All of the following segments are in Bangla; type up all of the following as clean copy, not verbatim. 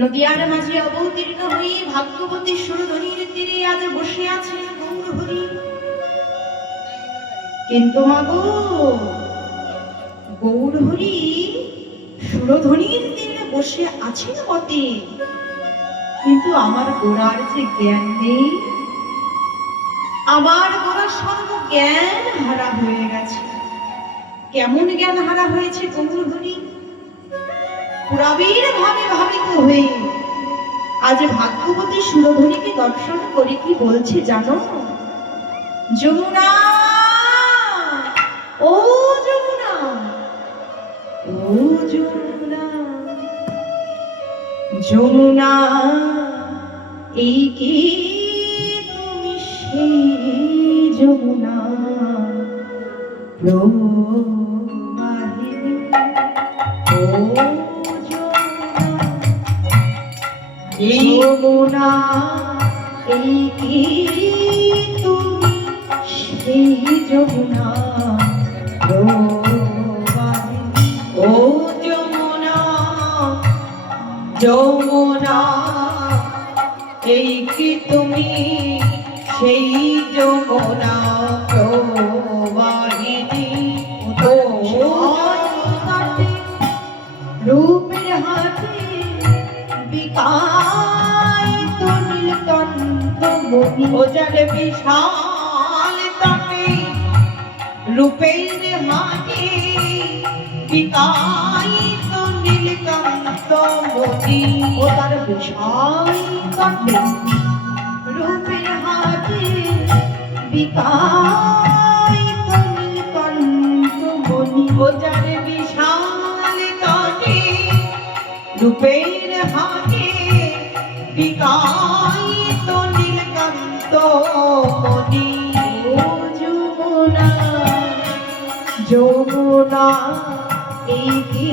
নদিয়ার মাঝে অবতীর্ণ হয়ে ভাগ্যবতী সুরধনীর তীরে আজ বসে আছেন গৌরহরি। কিন্তু মাগো, গৌরহরি সুরধনীর তীরে বসে আছেন বটে, কিন্তু আমার গোড়ার যে জ্ঞান নেই, আমার গোড়া সর্ব জ্ঞান হারা হয়ে গেছে। কেমন জ্ঞান হারা হয়েছে গৌরহরি? পুরাবীর ভাবে ভাবিত হয়ে আজ ভাগ্যবতী সুরধনীকে দর্শন করে কি বলছে জানো? যমুনা, ও যমুনা, ও যমুনা, যমুনা, এই কি তুমি সেই যমুনা প্রবাহিনী? ও যমুনা, এই কি তুমি সেই যমুনা প্রবাহিনী? ও যমুনা, যমুনা, এই কি তুমি সেই যমুনা প্রবাহিনী? রূপের হাতে বিকায়িত নীলকণ্ঠ মণি, ও যার বিশাল তটে রূপের হাতে বিকায়িত নীলকণ্ঠ মণি, ও তার বিশাল তটে রূপের হাতে বিকায়িত নীলকণ্ঠ মণি, ও যার বিশাল তটে রূপের হাতে বিকায়িত নীলকান্ত মণি। ও যমুনা, যমুনা, এই কি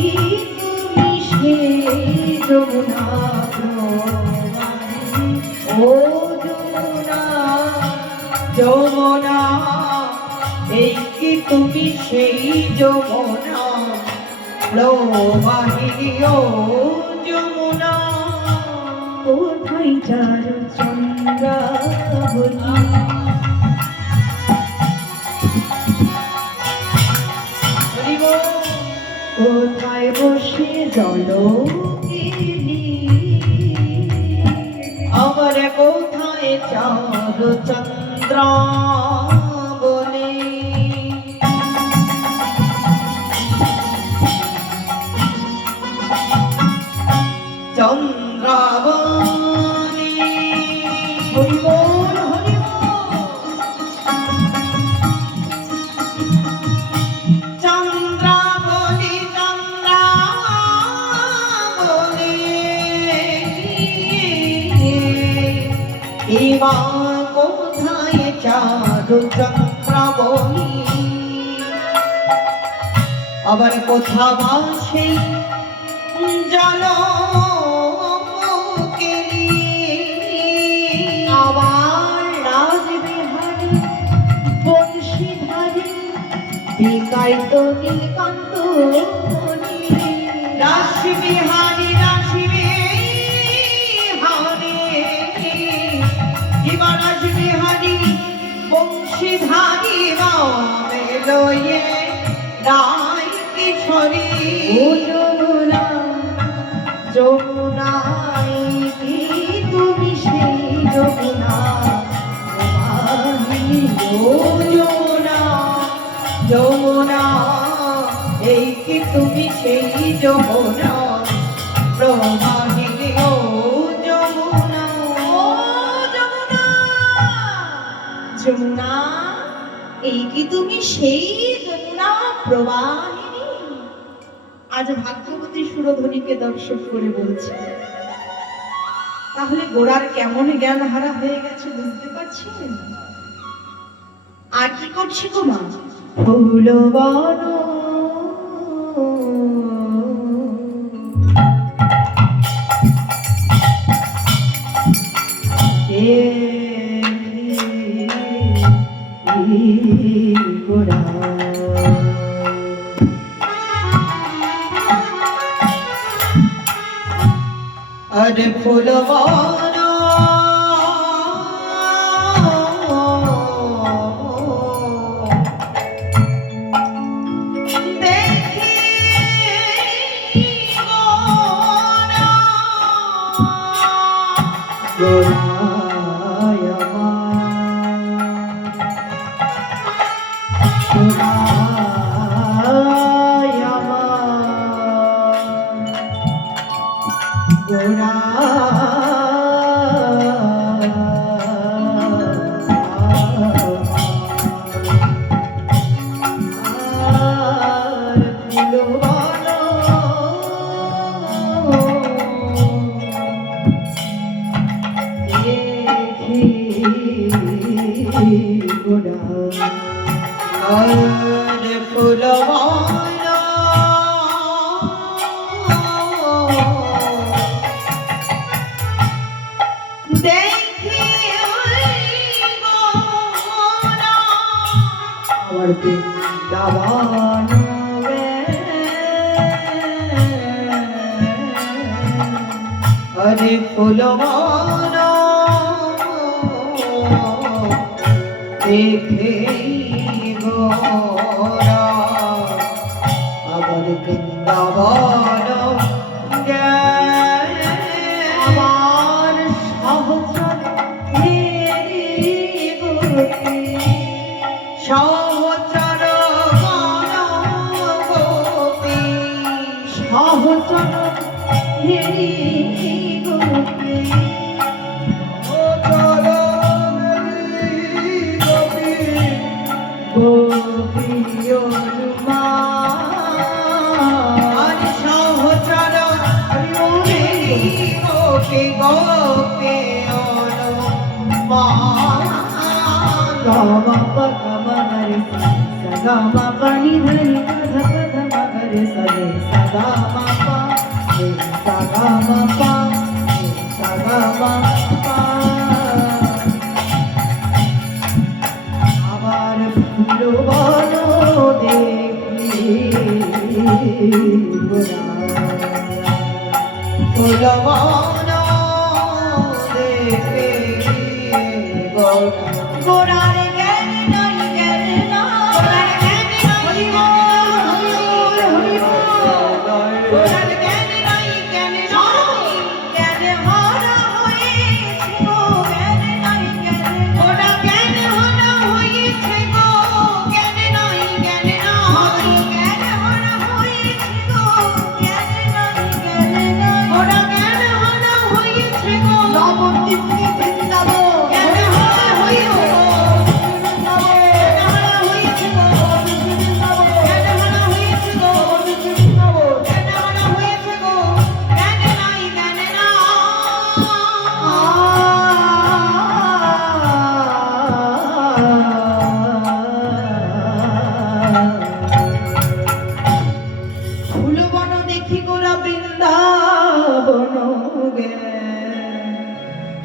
তুমি সেই যমুনা প্রবাহিনী? ও যমুনা, যমুনা, এই কি তুমি সেই যমুনা প্রবাহিনী? ও যমুনা, কোথায় যার চন্দ্রাবতী? কোথায় বসে জলকেলি? আবার কোথায় চাঁদ চন্দ্রাবলী? চন্দ্রাবলী, হরি বল, হরি বল। চন্দ্রাবলী, চন্দ্রাবলী, এবার কোথায় চাঁদ চন্দ্রাবলী? আবার কোথা বাসে জল আবার রাজবিহারী বংশীধারী বিকায়িত নীলকান্ত মণি। রাসবিহারী, রাসবিহারী, এবার রাসবিহারী বংশীধারী রামে লয়ে রায় কিশোরী। ও যমুনা, যমুনা, এই কি তুমি সেই যমুনা প্রবাহিনী? ও যমুনা, যমুনা, এই কি তুমি সেই যমুনা প্রবাহিনী? ও যমুনা, ও যমুনা, যমুনা, এই কি তুমি সেই যমুনা প্রবাহিনী? আজ ভাগ্যবতী সুরধনীকে দর্শন করে বলছে। তাহলে গোড়ার কেমন জ্ঞান হারা হয়ে গেছে বুঝতে পারছেন? আর কি করছি গো মা? ফুলবন গোড়া আরে ফুলবানা हरे फुलवाना देखे गोरा अबर वृंदावन আমার সহচর সহচর গোপী সহচর হেরি গোপী গোপী অনুমান সহচর গোপী গোপী অনুমান গামা পগমা হরি সগামা পানি ধরি ধপ ধপ হরি সদে সগামা পা সগামা পা সগামা পা আবার ফুলবন দেখি ফুলবন দেখি গোড়ার জ্ঞান নাই জ্ঞান না গোড়ার জ্ঞান নাই গোড়ার জ্ঞান নাই জ্ঞান নাই জ্ঞান হারা হয়েছে গো জ্ঞান নাই জ্ঞান গোড়া জ্ঞান হারা হয়েছে গো জ্ঞান নাই জ্ঞান নাই জ্ঞান হারা হয়েছে গো জ্ঞান নাই জ্ঞান নাই গোড়া জ্ঞান হারা হয়েছে গো নবদ্বীপ বৃন্দাবন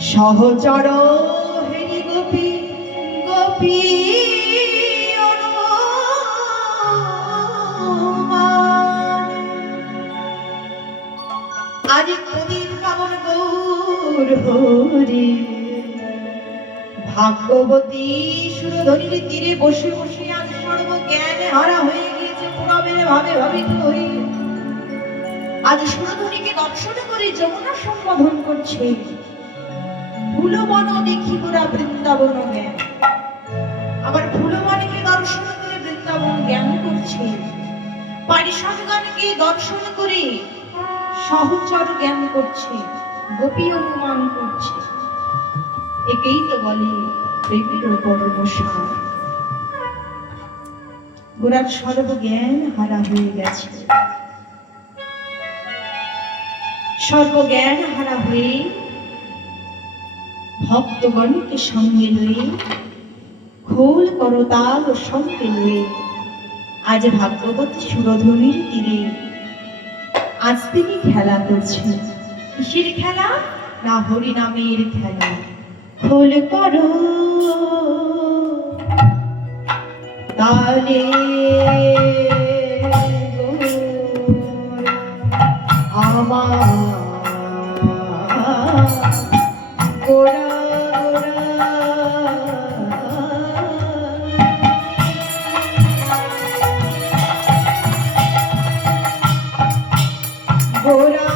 সহচর হেরি গোপী গোপী আজ প্রদীপ পাবন গৌর হরি ভাগ্যবতী সুরধরির তীরে বসে বসে আজ সর্বজ্ঞান হারা হয়ে গিয়েছে পুরবের ভাবে ভাবিত হই আজ সুরধরিকে দর্শন করে যমুনা সম্বোধন করছে ফুলবন দেখি গোরা বৃন্দাবন জ্ঞান আবার ফুলবনকে দর্শন করে বৃন্দাবন জ্ঞান করছে পারিষদগণকে দর্শন করে সহচর জ্ঞান করছে গোপী অনুমান করছে একেই তো বলে প্রেমের পরমসার গোরার সর্বজ্ঞান হারা হয়ে গেছে সর্বজ্ঞান হারা হয়ে ভক্তগণকে সঙ্গে লয়ে খোল করতাল ও সঙ্গে লয়ে আজ ভাগ্যবতী সুরধনির তীরে আজ তিনি খেলা করছেন কিসের খেলা না হরি নামের খেলা খোল করো তালে আমার গোরা গোরা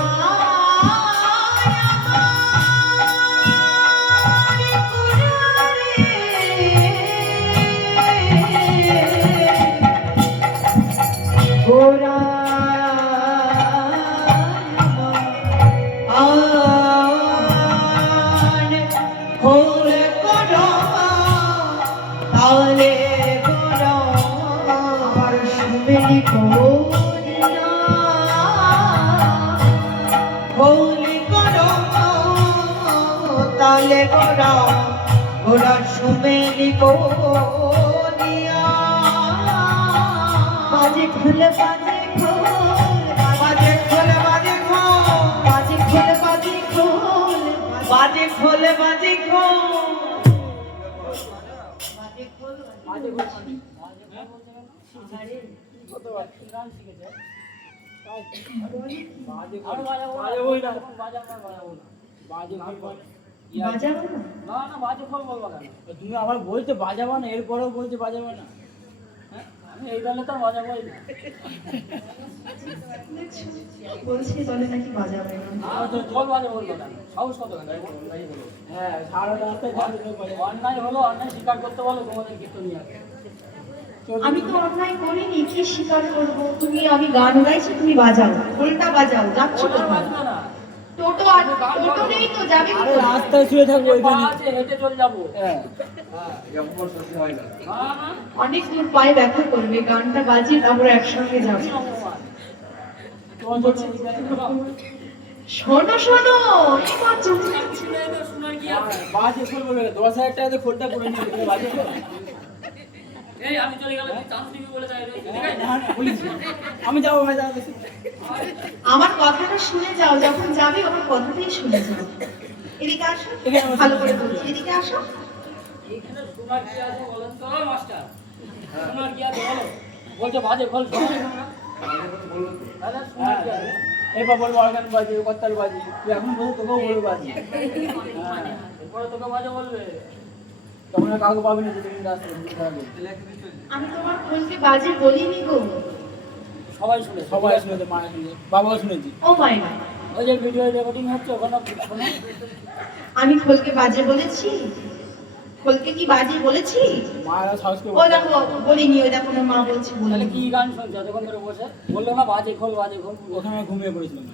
তালে গোরা গোরা সুমেলি কোনিয়া বাজে খোল বাজে খোল বাজে খোল বাজে খোল বাজে খোল বাজে খোল বাজে খোল বাজে খোল বাজে তুমি আবার বলছো বাজাবো না, এরপরেও বলছো বাজাবো না। আমি এই গানে তো বাজাবোই না। বলছি বলে নাকি বাজাবে না। জল বাজে বলবো না, সাহস কত গান। হ্যাঁ, সারা রাস্তায় অন্যায় হলো, অন্যায় স্বীকার করতে বলো, তোমাদের কীর্তন নিয়ে আসবে। আমি তো অন্যায় করিনি, কি স্বীকার করবো? তুমি আমি গান গাইছি, তুমি বাজাও, উল্টা বাজাও, যাচ্ছ বাজবে না। টোটো টোটো নেই তো, যাবে কি? রাস্তায় শুয়ে থাকবো, ওইখানে হেঁটে চলে যাবো। অনেক দূর পায়ে ব্যথা করবে, গানটা বাজি তারপরে একসঙ্গে যাবো। শোনো শোনো, এবার চলে যাচ্ছে। বাজে ফোন বলবে 10,000 টাকা দিয়ে ফোনটা করে নিয়ে বাজে। এই আমি চলে গেলাম, চান্স দিবি বলে তাই আমি যাবো ভাই, যাবো। আমার কথাটা শুনে যাও, যখন যাবে আমার কথাটাই শুনে যাও। এদিকে আসো, ভালো করে বলছি, এদিকে আসো। এখানে শোনার কি আছে বলেন তো মাস্টার? শোনার কি আছে বলো? বলছে বাজে ফল শোনো না। দাদা শোনার কি আছে? এবার বলবো অর্গান বাজে, কত্তাল বাজে, তুই এখন বলছো তোকেও বলবো বাজে। এরপরে তোকে বাজে বলবে, তখন আর কাউকে পাবি না। আমি তোমার খোলকে বাজে বলিনি গো। সবাই শুনেছে, মা শুনেছে, বাবাও শুনেছি। ও মাইনা, ওই যে ভিডিও রেকর্ডিং হচ্ছে ওখানে শোনো। আমি খোলকে বাজে বলেছি? খোলকে কি বাজে বলেছি? মারা সাহস করে ও দেখো বলিনি, ওই দেখো না, মা বলছে তাহলে বলিনি। কি গান শুনছো যতক্ষণ ধরে বসে? বললো না বাজে খোল বাজে খোল, ওখানে ঘুমিয়ে পড়েছিলাম।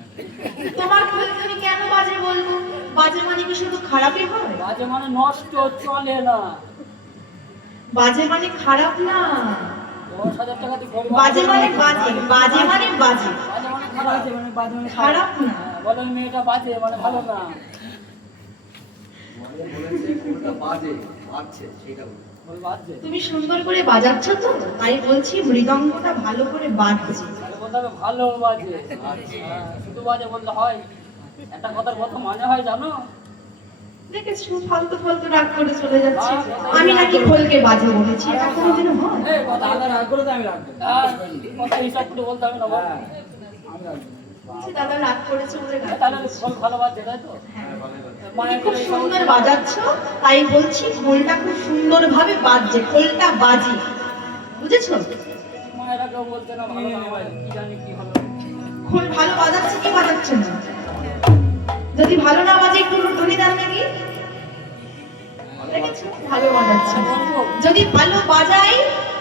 তোমার খোলকে আমি কেন বাজে বলবো? বাজে মানে কি শুধু খারাপই হয়? বাজে মানে নষ্ট, চলে না। বাজে মানে খারাপ না, 10,000 টাকা দিয়ে খোল বাজে মানে বাজে, বাজে মানে বাজে, বাজে মানে খারাপ, বাজে মানে খারাপ না। বলো ওই মেয়েটা বাজে মানে ভালো না। বল বাজছে। তুমি সুন্দর করে বাজাচ্ছ তো, তাই বলছি মৃদঙ্গটা ভালো করে বাজছে। তাহলে বলতে হবে ভালো বাজে। শুধু বাজে বললে হয়? একটা কথার কত মানে হয় জানো? দেখেছো, ফালতু ফালতু রাগ করে চলে যাচ্ছে। আমি নাকি খোলকে বাজে বলেছি, এটা কোনোদিনও হয়? এই কথা আলাদা রাগ করে তো আমি রাখবো। কথা হিসাব করে বলতে হবে না, বল। আমি রাখবো। বলছি দাদা রাগ করেছে বলে রাগ তাহলে করেছে। খোল ভালো বাজছে, তাই তো? তুমি খুব সুন্দর বাজাচ্ছ, তাই বলছি খোলটা খুব সুন্দর ভাবে বাজছে, খোলটা বাজি, বুঝেছো? মায়েরা কেউ বলতে না ভালো না বাজে, কি জানি কি হলো। খোল ভালো বাজাচ্ছে কি বাজাচ্ছে না? যদি ভালো না বাজে একটু ধ্বনি দেন নাকি? দেখেছো, ভালো বাজাচ্ছে। যদি ভালো বাজাই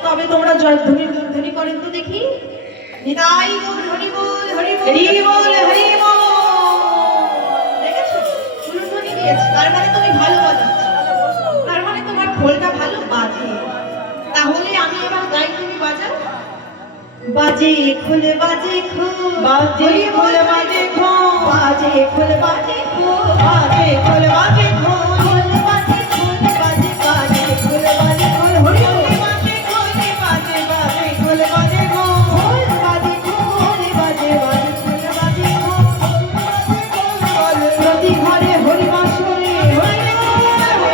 তবে তোমরা জয় ধ্বনি করেন তো দেখি। নিতাই গৌর হরি বল, হরি বল, হরি বল, হরি বল। দেখেছো, ধ্বনি দিয়েছে, তার মানে তুমি ভালো বাজাচ্ছ, তার মানে তোমার খোলটা ভালো বাজে। তাহলে আমি এবার গাই, তুমি বাজাও। বাজে খোল বাজে খোল, বাজে খোল বাজে খোল, বাজে খোল বাজে খোল, বাজে খোল বাজে খোল, খোল বাজে খোল বাজে, বাজে খোল বাজে খোল, হরি বাজে খোল বাজে, বাজে খোল বাজে খোল, খোল বাজে খোল বাজে, বাজে খোল বাজে খোল, প্রতি ঘরে হরি বাসরে, হরি বাজে খোল বাজে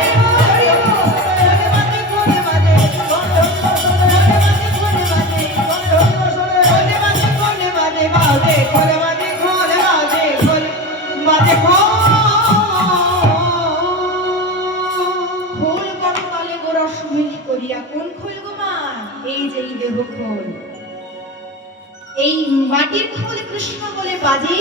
খোল, বাজে খোল খোল। এই মাটির খোল কৃষ্ণ বলে বাজে,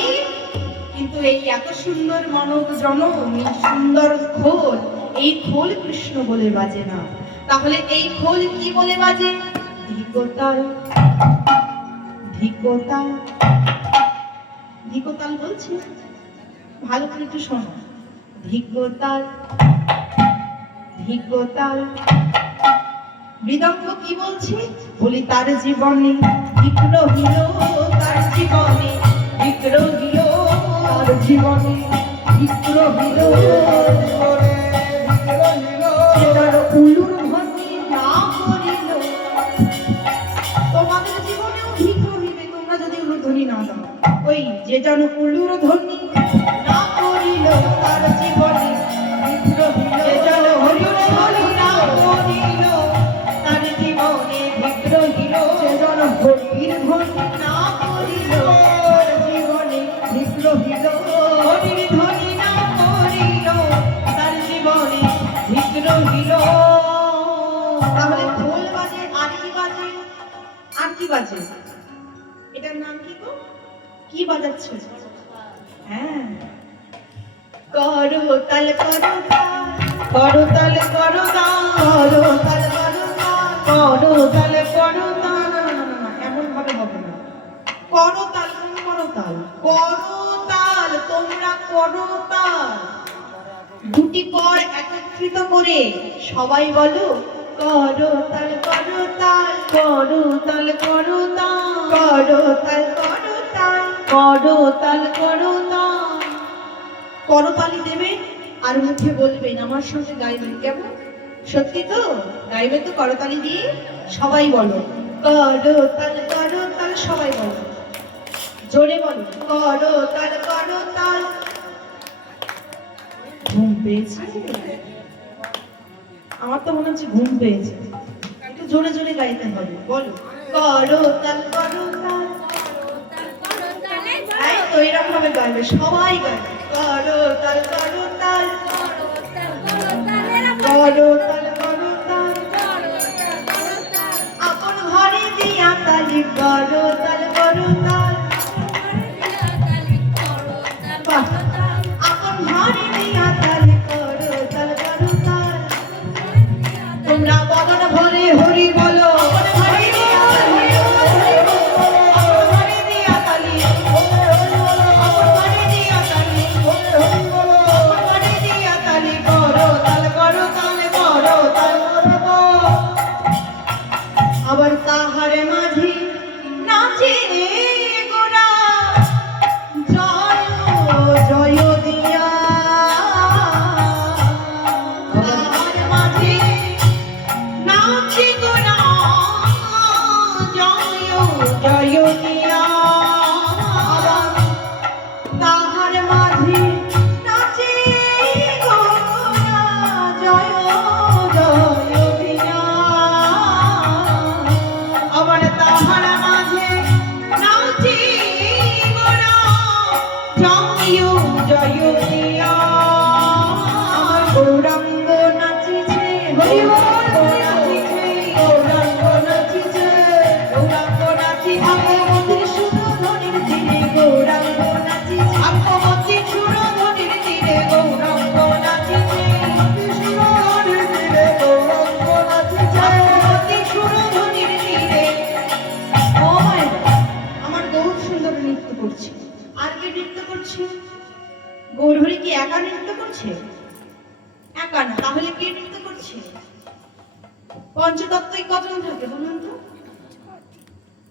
কিন্তু এই এত সুন্দর মানব জনম, এই সুন্দর খোল, এই খোল কৃষ্ণ বলে বাজে না। তাহলে এই খোল কি বলে বাজে? ধিকতাল, ধিকতাল, ধিকতাল বলছি, ভালো করে একটু শোনো। ধিকতাল, ধিকতাল। মৃদঙ্গ কি বলছে? বলি তার জীবনে বিগ্রহ হইল, তার জীবনে বিগ্রহ হইল, তার জীবনে বিগ্রহ হইল, সেটার উলুর ধ্বনি না করিল। তোমাদের জীবনেও বিগ্রহ হইবে তোমরা যদি উলুর ধ্বনি না দাও। ওই যে জন উলুর ধ্বনি না করিল, তার জীবনে বিগ্রহ হইল, যে জন হরির ধ্বনি না করিল, তার জীবনে বিগ্রহ হইল, যে জন হরির ধ্বনি না করিল, তার জীবনে বিগ্রহ হইল, হরির ধ্বনি না করিল, তার জীবনে বিগ্রহ হইল। তাহলে খোল বাজে, আর কি বাজে? আর কি বাজে? এটার নাম কি গো? কি বাজাচ্ছে? হ্যাঁ, করতাল, করতাল, করতাল, করতাল, করতাল, করতাল, করতাল। না, এমন ভাবে হবে না। করতাল, করতাল, করতাল, তোমরা করতাল। দুটি কর একত্রিত করে সবাই বলো করতাল, করতাল, করতাল, করতাল, করতাল, করতাল, করতাল, করতাল। করতালি দেবে আর মুখে বলবেন, আমার সঙ্গে গাইবেন। কেমন? সত্যি তো? গাইবে তো করতালি দিয়ে? সবাই বলো করতাল, করতাল, সবাই বলো, জোরে বলো করতাল, করতাল। ঘুম পেয়েছে? আমার তো মনে হচ্ছে ঘুম পেয়েছে। একটু জোরে জোরে গাইতে হবে। বলো করতাল, করতাল। তাই তো এরকম ভাবে গাইবে, সবাই গাইবে করতাল, করতাল, করতাল, করতাল। আপন ঘরে দিয়া তালি করতাল, করতাল। আপন ঘরে দিয়া তালি করতাল, করতাল। তোমরা বদন ভরে হরি বলো, আপন ঘরে দিয়া তালি, আপন ঘরে দিয়া তালি, আপন ঘরে দিয়া তালি, আপন ঘরে দিয়া তালি করতাল, করতাল, করতাল, করতাল। আবার তাহার মাঝে নাচে গোরা জয় জয় দিয়া। তাহার মাঝে নাচে গোরা জয় জয় দিয়া। আবার তাহার মাঝে নাচে গোরা জয় জয় দিয়া। আবার তাহার মাঝে নাচে গোরা জয় জয় দিয়া। আমার গৌরাঙ্গ নাচিছে, হরি বল নাচিছে, গৌরাঙ্গ নাচিছে, গৌরাঙ্গ নাচি আগমতির সুরধ্বনির তীরে, গৌরাঙ্গ নাচিছে আগমতির সুরধ্বনির তীরে, গৌরাঙ্গ নাচিছে সুরধ্বনির তীরে, গৌরাঙ্গ নাচিছে আগমতির সুরধ্বনির তীরে। ও মাই গড, আমার গৌর সুন্দর নৃত্য করছে। আর কে নৃত্য করছে? গৌরহরি কি একা নৃত্য করছে? একা না। তাহলে কে নৃত্য করছে? পঞ্চতত্ত্বই কজন থাকে বলুন তো?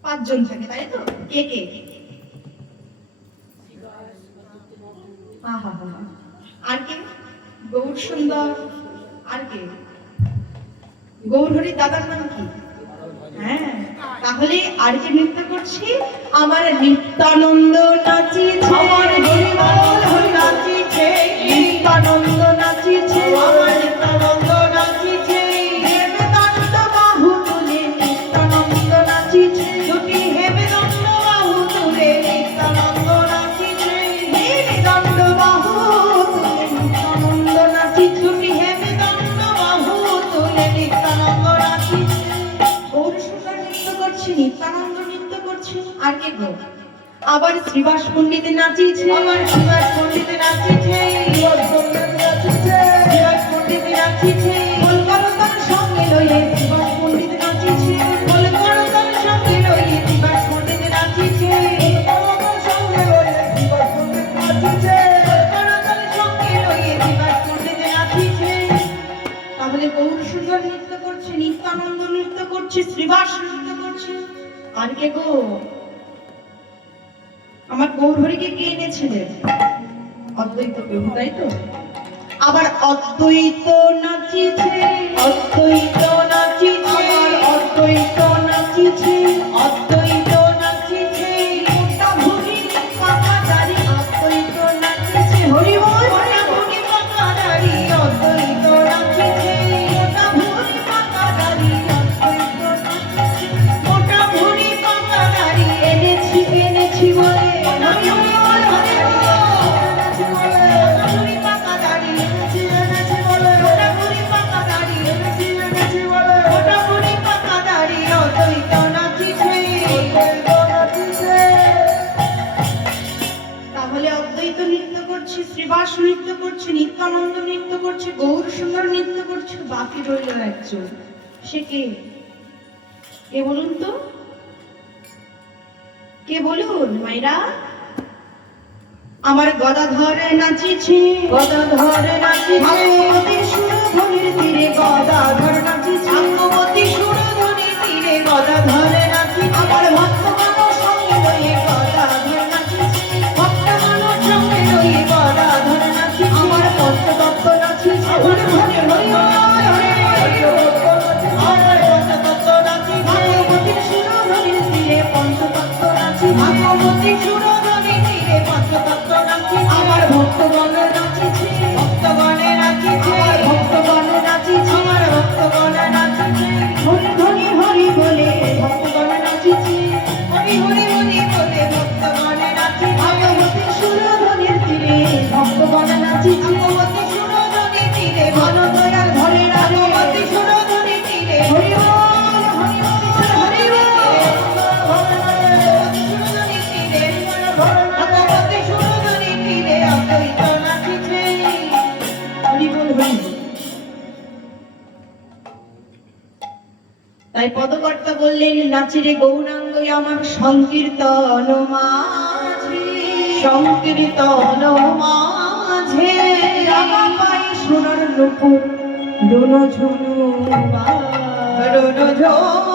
5 জন থাকে, তাই তো? কে কে? আহা হা হা। আর কে? গৌর সুন্দর। আর কে? গৌরহরি দাদার নাম কি? হ্যাঁ, তাহলে আর কে নৃত্য করছে? আমার নিত্যানন্দ নাচিছে, আমার হরিবল হরি নাচিছে, নিত্যানন্দ নাচিছে, আমার নিত্যানন্দ নাচিছে। হেমদণ্ড বাহু তুলে নিত্যানন্দ নাচিছে, দুটি হেমদণ্ড বাহু তুলে নিত্যানন্দ নাচিছে, হেমদণ্ড বাহু তুলে নিত্যানন্দ নাচিছে, দুটি হেমদণ্ড বাহু তুলে নিত্যানন্দ নাচিছে। গৌর সুন্দর নৃত্য করছে। আর কে গো? আবার শ্রীবাস পণ্ডিত নাচিছে, আবার শ্রীবাস পণ্ডিত নাচিছে, শ্রীবাস পণ্ডিত নাচিছে, শ্রীবাস পণ্ডিত নাচিছে, কলকাতার সঙ্গে লইয়ে শ্রীবাস পণ্ডিত নাচিছে, কলকাতার সঙ্গে লইয়ে শ্রীবাস পণ্ডিত নাচিছে, কলকাতার সঙ্গে লইয়ে শ্রীবাস পণ্ডিত নাচিছে, কলকাতার সঙ্গে লইয়ে শ্রীবাস পণ্ডিত নাচিছে। তাহলে গৌর সুন্দর নৃত্য করছে, নিত্যানন্দ নৃত্য করছে, শ্রীবাস নৃত্য করছে, আর কে গো? আমার গৌরহরিকে কে এনেছিলেন? অদ্বৈত প্রভু, তাই তো? আবার অদ্বৈত নাচিছে, অদ্বৈত নাচিছে, আবার অদ্বৈত নাচিছে, অদ্বৈত নাচিছে, মোটা ভুঁড়ি পাকা দাড়ি অদ্বৈত নাচিছে, হরি বল, মোটা ভুঁড়ি পাকা দাড়ি অদ্বৈত নাচিছে, মোটা ভুঁড়ি পাকা দাড়ি অদ্বৈত নাচিছে, মোটা ভুঁড়ি পাকা দাড়ি এনেছি এনেছি বলে শ্রীবাস নৃত্য করছে, নিত্যানন্দ নৃত্য করছে, গৌর সুন্দর নৃত্য করছে, বাকি রইল একজন। সে কে? কে বলুন তো? কে বলুন মাইরা? আমার গদাধরে নাচিছে, গদাধরে নাচিছে, ভাগবতী সুরধনির তীরে গদাধর নাচিছে, ভাগবতী সুরধনির তীরে গদাধরে নাচিছে, আমার ভক্তগণ সঙ্গে লইয়ে গদাধর নাচিছে, ভক্তগণ সঙ্গে লইয়ে গদাধর নাচিছে, আমার পঞ্চতত্ত্ব নাচিছে, হরে হরে হরে হরে আমার পঞ্চতত্ত্ব নাচিছে, ভাগবতী সুরধনির তীরে পঞ্চতত্ত্ব নাচিছে, ভাগবতী সুরধনির তীরে পঞ্চতত্ত্ব নাচিছে, আমার ভক্তগণ নাচিছে, ভক্তগণ নাচিছে, আমার ভক্তগণ নাচিছে, আমার ভক্তগণ নাচিছে, হরি হরি হরি বলে ভক্তগণ নাচিছে, হরি হরি হরি বলে ভক্তগণ নাচিছে, ভাগবতী সুরধনির তীরে ভক্তগণ নাচিছে, ভাগবতী সুরধনির তীরে ভানদয়ার ঘরে ভাগবতী সুরধনির তীরে হরি বল হরি বল হরি বল ভগবতী সুরধনির তীরে ভগবতী সুরধনির তীরে অদ্বৈত নাচিছে, হরি বল হরি বল। তাই পদকর্তা বললেন, নাচিরে গৌরাঙ্গ আমার সংকীর্তন মাঝে, সংকীর্তন মাঝে রাগা পাই সোনার নুপুর রুনো ঝুনু রুনো ঝুনু